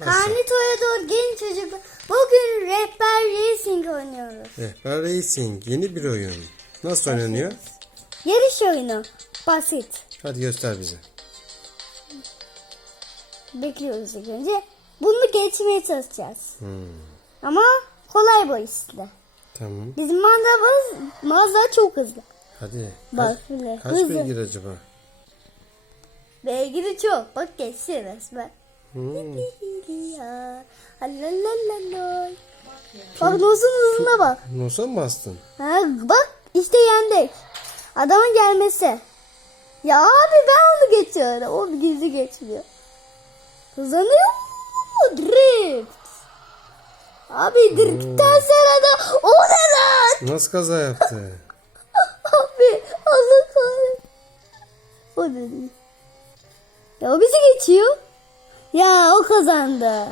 Karnitoya doğru gelin çocuklar. Bugün Rehber Racing oynuyoruz. Rehber Racing yeni bir oyun. Nasıl oynanıyor? Yarış oyunu. Basit. Hadi göster bize. Bekliyoruz ilk önce. Bunu geçmeye çalışacağız. Hmm, Ama kolay bu işte. tamam. Bizim mandamız Mazda çok hızlı. Hadi. Bak Kaç, kaç hızlı. beygir acaba? Beygiri çok. Bak geçti resmen. Hmm. Bak nasıl hızına bak. Nosa mı bastın? Ha, bak işte yendik. Adamın gelmesi. Ya abi ben onu geçiyorum. O bizi geçmiyor. Hızlanıyor? Drift. Abi driftten sonra da o ne lan? Nasıl kaza yaptı? Abi Allah kahretsin. O değil. Ya o bizi geçiyor. Kazandı.